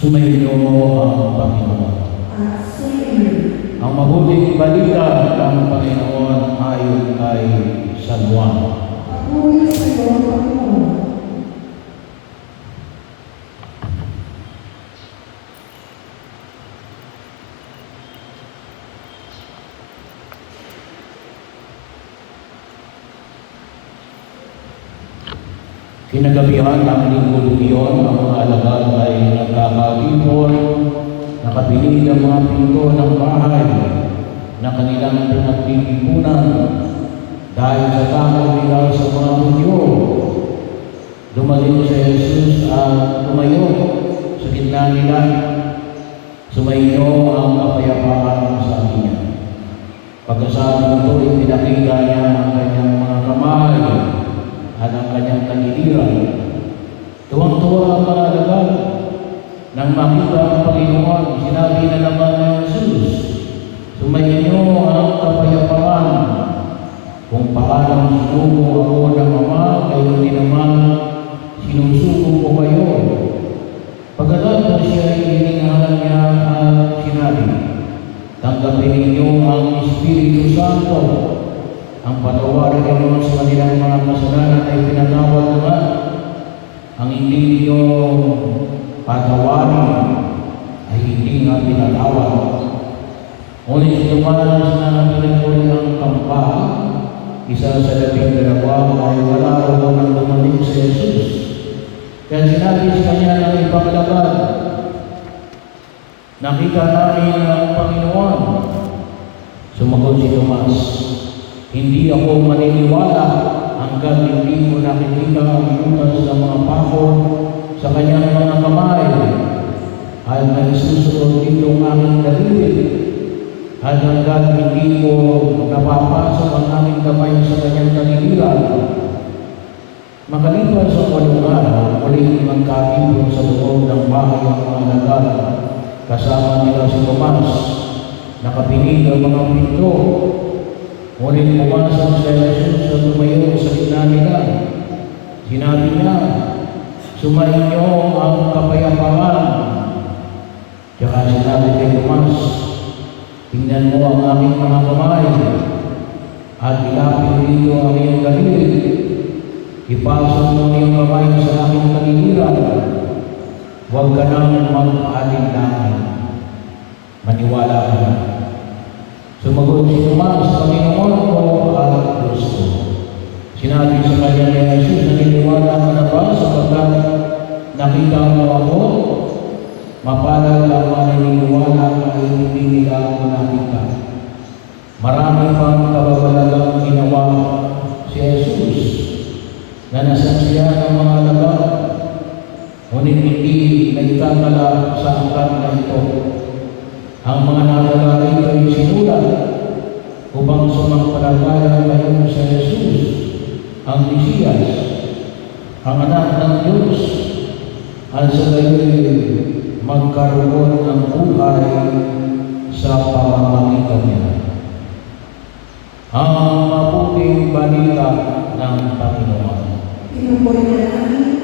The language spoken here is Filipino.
Sumainyo ang Panginoon. Ang mabuting balita ng Panginoon ayon kay San Juan. Papuri sa iyo, Panginoon. Kinagabihan ng linggo iyon, ang mga alagad ay nagkakatipon, nakapilig ang mga pinto ng bahay na kanilang pinagtitipunan dahil sa takot nila sa mga Hudyo. Dumating si Jesus at tumayo sa gitna nila. Sumainyo ang kapayapaan, sabi niya. Pagkasabi nito, ipinakita niya ang kanyang mga kamay at ang kanyang tagiliran. Tuwang-tuwa ang mga alagad nang makita ang Panginoon. Sinabi na naman ni Jesus, sumainyo ang kapayapaan. Kung paanong sinugo ako ng Ama, kayo din naman sinusugo ko kayo. Pagkatapos siya ay hiningahan niya at sinabi, tanggapin ninyo ang Espiritu Santo. Ang patawarin ninyo sa kanilang mga kasalanan ay pinatawad naman. Ang hindi ninyo patawarin ay hindi nga pinatawad. Ngunit si Tomas na pinaguli ang kampa, isa sa 12 ay wala raw nang dumating sa Jesus. Kaya sinabi sa kanya ng ibang alagad, nakita namin ang Panginoon. Sumagot si Tomas, hindi ako maniniwala hanggang hindi ko nakikita ang butas ng mga pako sa kanyang mga kamay at may susunod dito ang aming daliri at hanggang hindi ko napapasok ang aming kamay sa kanyang daliliran. Makalipas sa 8 araw, muling magkatipon sa loob ng bahay ang mga alagad. Kasama nila si Tomas, nakapinig ang mga pinto. Ngunit pumasok si Jesus at tumayo sa gitna nila. Sinabi niya, sumainyo ang kapayapaan. Kaya sinabi kay Tomas, tingnan mo ang aming mga kamay at ilapit dito ang iyong daliri. Ipasok mo ang iyong kamay sa aking tagiliran. Huwag ka nang mag-alinlangan. Maniwala ka na. Sumagot si Tomas, Panginoon ko at Diyos ko. Sinabi sa kanya ni Jesus, naniniwala ka na ba sapagkat nakita mo ako? Mapalad ang maniniwala ka ay hindi nila ako nakita. Marami pang kababalagang ginawa si Jesus na nasaksihan ng mga alagad, ngunit hindi nagtatala sa angkan na ito. Ang mga nagalagay ay sinulat upang sumampalataya ngayon sa Jesus, ang Mesiyas, ang anak ng Diyos, at sa gayon magkaroon ng buhay sa pamamagitan niya. Ang mabuting balita ng Panginoon. Pinupuri na namin